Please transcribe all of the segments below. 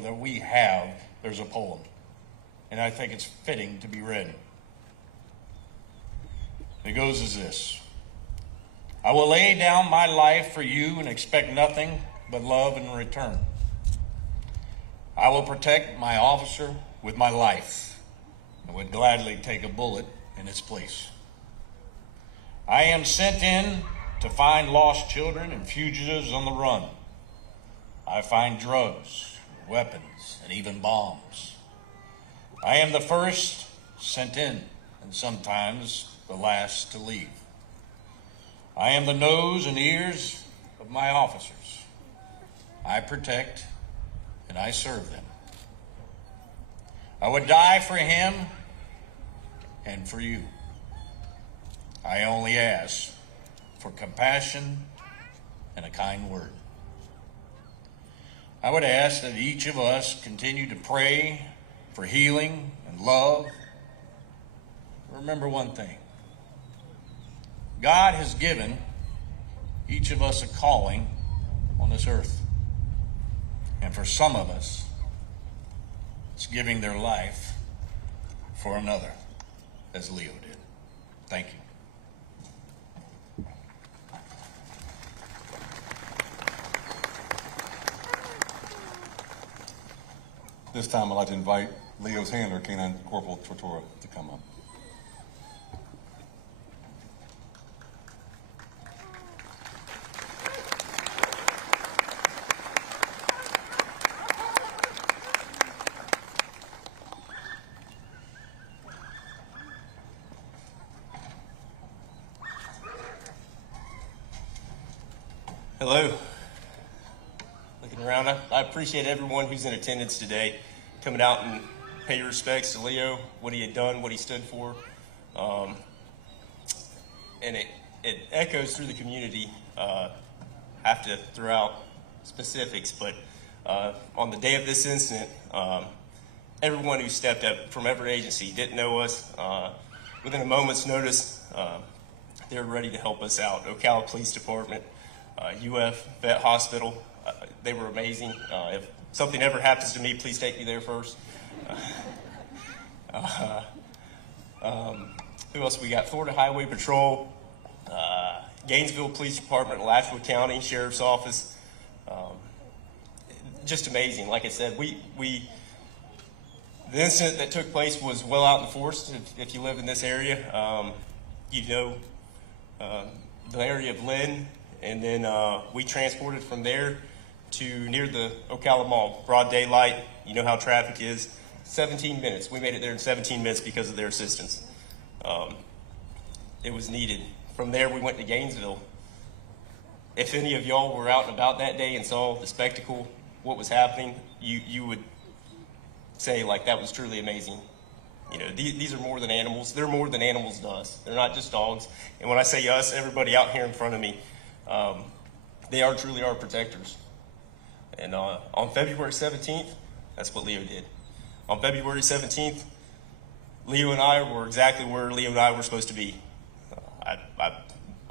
that we have, there's a poem, and I think it's fitting to be read. It goes as this: I will lay down my life for you and expect nothing but love in return. I will protect my officer with my life and would gladly take a bullet in its place. I am sent in to find lost children and fugitives on the run. I find drugs, weapons, and even bombs. I am the first sent in, and sometimes the last to leave. I am the nose and ears of my officers. I protect and I serve them. I would die for him and for you. I only ask for compassion and a kind word. I would ask that each of us continue to pray for healing and love. Remember one thing: God has given each of us a calling on this earth. And for some of us, it's giving their life for another, as Leo did. Thank you. This time I'd like to invite Leo's handler, K-9 Corporal Tortora, to come up. Hello. Looking around, I appreciate everyone who's in attendance today, coming out and pay your respects to Leo, what he had done, what he stood for. And it echoes through the community. Have to throw out specifics, but on the day of this incident, everyone who stepped up from every agency didn't know us. Within a moment's notice, they were ready to help us out. Ocala Police Department, UF Vet Hospital, they were amazing. If something ever happens to me, please take me there first. Who else we got? Florida Highway Patrol, Gainesville Police Department, Alachua County Sheriff's Office. Just amazing. Like I said, the incident that took place was well out in the forest. If you live in this area, you know the area of Lynn. And then we transported from there to near the Ocala Mall, broad daylight. You know how traffic is. 17 minutes. We made it there in 17 minutes because of their assistance. It was needed. From there, we went to Gainesville. If any of y'all were out and about that day and saw the spectacle, what was happening, you would say, like, that was truly amazing. You know, these are more than animals. They're more than animals to us. They're not just dogs. And when I say us, everybody out here in front of me, they are truly our protectors. And on February 17th, that's what Leo did. On February 17th, Leo and I were exactly where Leo and I were supposed to be.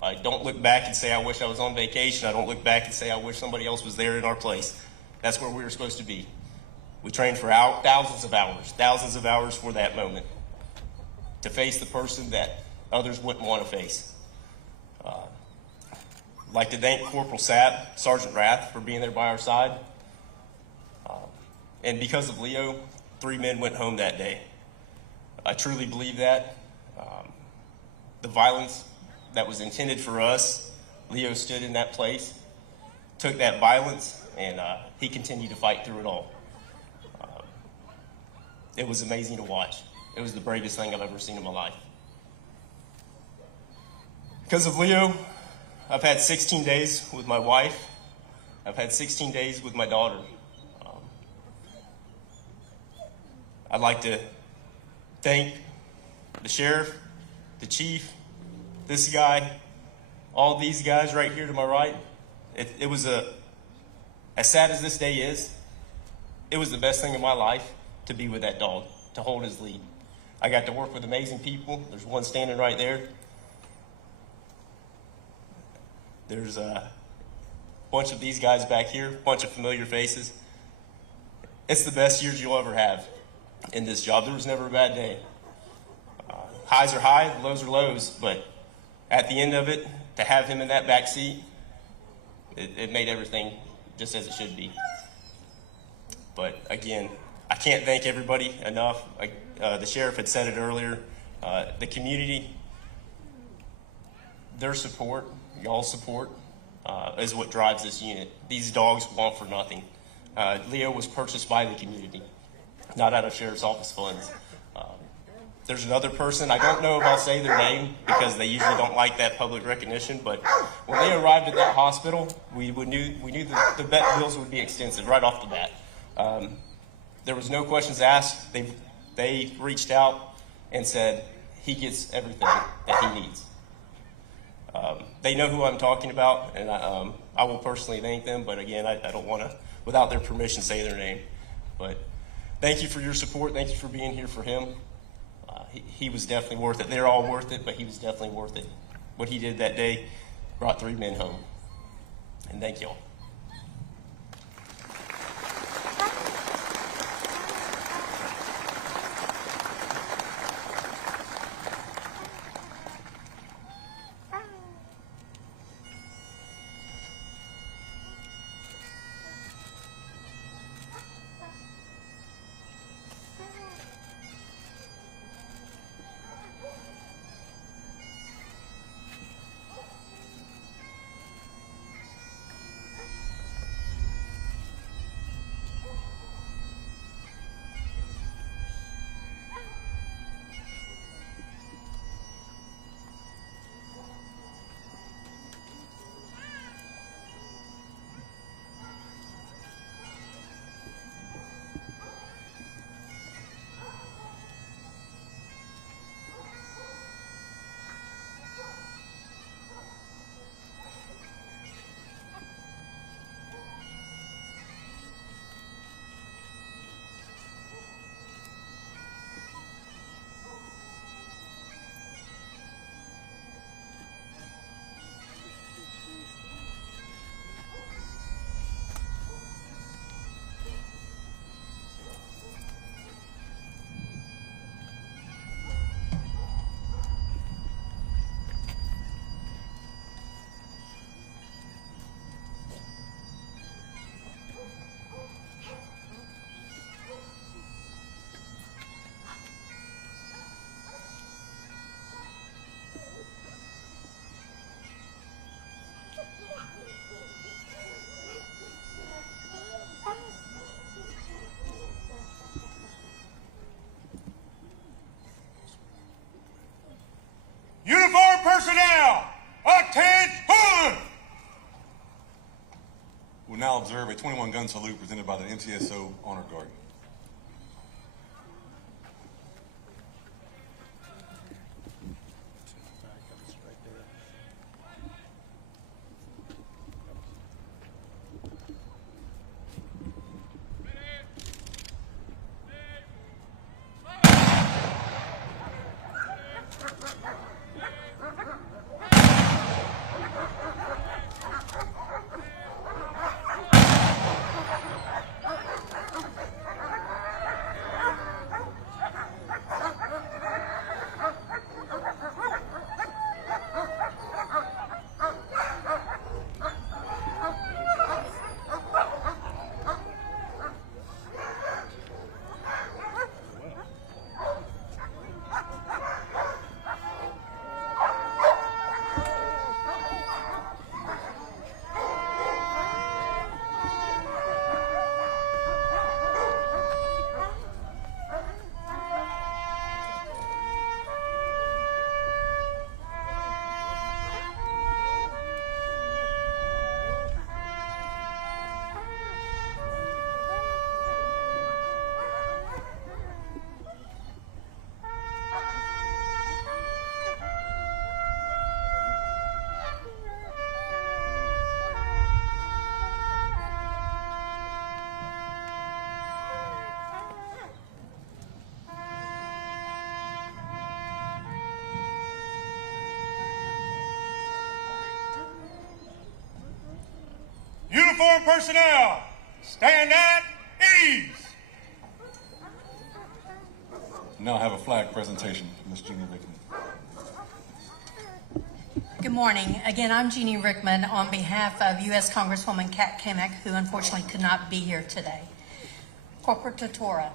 I don't look back and say I wish I was on vacation. I don't look back and say I wish somebody else was there in our place. That's where we were supposed to be. We trained for thousands of hours for that moment, to face the person that others wouldn't want to face. I'd like to thank Corporal Sapp, Sergeant Rath, for being there by our side. And because of Leo, 3 men went home that day. I truly believe that. The violence that was intended for us, Leo stood in that place, took that violence, and he continued to fight through it all. It was amazing to watch. It was the bravest thing I've ever seen in my life. Because of Leo, I've had 16 days with my wife. I've had 16 days with my daughter. I'd like to thank the sheriff, the chief, this guy, all these guys right here to my right. It was as sad as this day is, it was the best thing in my life to be with that dog, to hold his lead. I got to work with amazing people. There's one standing right there. There's a bunch of these guys back here, a bunch of familiar faces. It's the best years you'll ever have in this job. There was never a bad day. Highs are high, lows are lows, but at the end of it, to have him in that back seat, it made everything just as it should be. But again, I can't thank everybody enough. The sheriff had said it earlier. The community, their support, y'all's support, is what drives this unit. These dogs want for nothing. Leo was purchased by the community, not out of sheriff's office funds. There's another person, I don't know if I'll say their name because they usually don't like that public recognition, but when they arrived at that hospital, we knew the vet bills would be extensive right off the bat. There was no questions asked. They reached out and said he gets everything that he needs. They know who I'm talking about, and I will personally thank them, but again, I don't want to, without their permission, say their name. But thank you for your support. Thank you for being here for him. He was definitely worth it. They're all worth it, but he was definitely worth it. What he did that day brought 3 men home. And thank y'all. Uniformed personnel, attention! We'll now observe a 21-gun salute presented by the MCSO Honor Guard. Uniformed personnel, stand at ease. Now I have a flag presentation from Ms. Jeannie Rickman. Good morning. Again, I'm Jeannie Rickman on behalf of U.S. Congresswoman Kat Cammack, who unfortunately could not be here today. Corporate Tortora.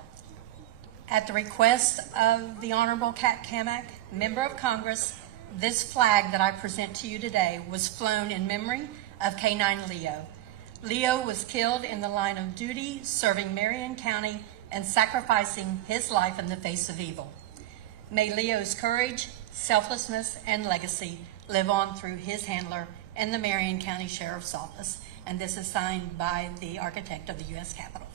At the request of the Honorable Kat Cammack, Member of Congress, this flag that I present to you today was flown in memory of K-9 Leo. Leo was killed in the line of duty, serving Marion County and sacrificing his life in the face of evil. May Leo's courage, selflessness, and legacy live on through his handler and the Marion County Sheriff's Office. And this is signed by the architect of the U.S. Capitol.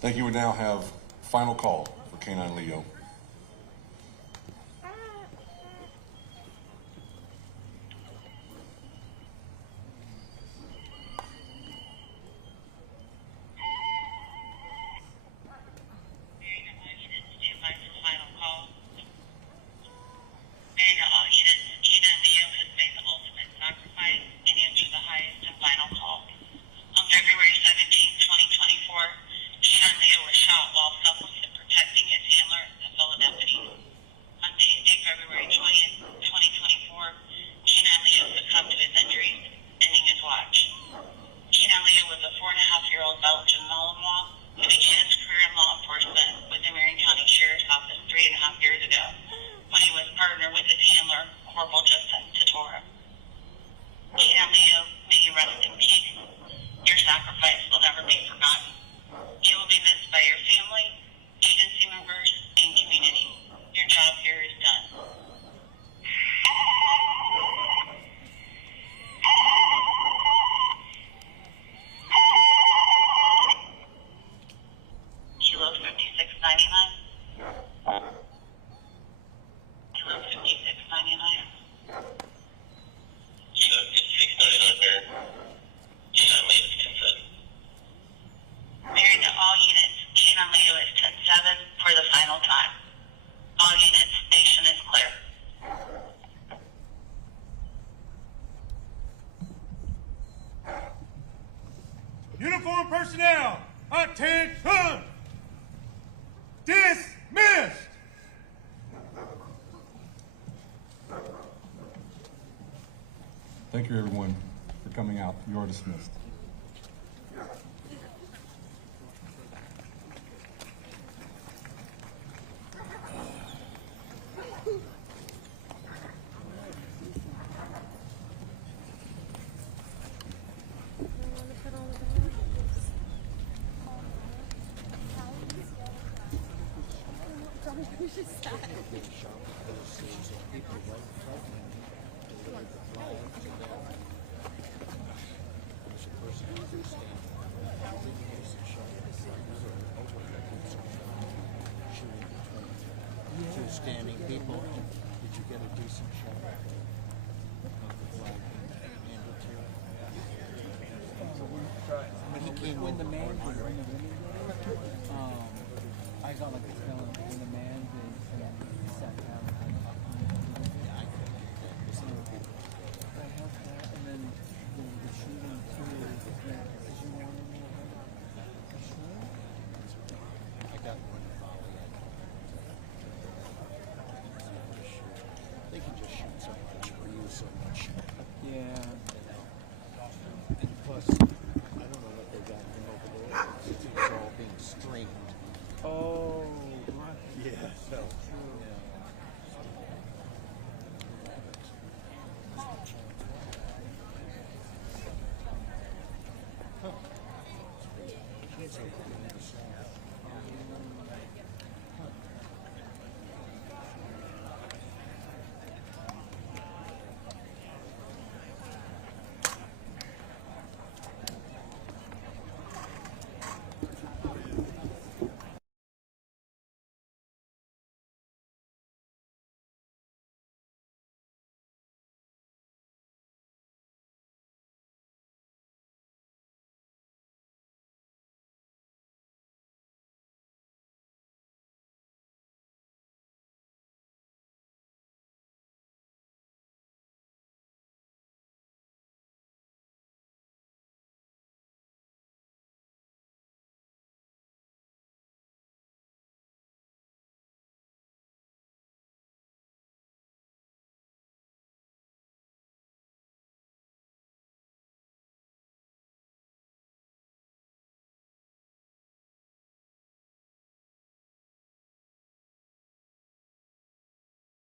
Thank you. We now have final call for K-9 Leo. Uniform personnel, attention! Dismissed! Thank you, everyone, for coming out. You are dismissed. Two standing people. Did you get a decent shot of the flag handle to? When he came When the over, man did, I got like a feeling when the man did, and he sat down and I have that, and then the shooting too, did you want to know about it? Sure. I got one volley. They can just shoot so much or use so much. Yeah. And plus,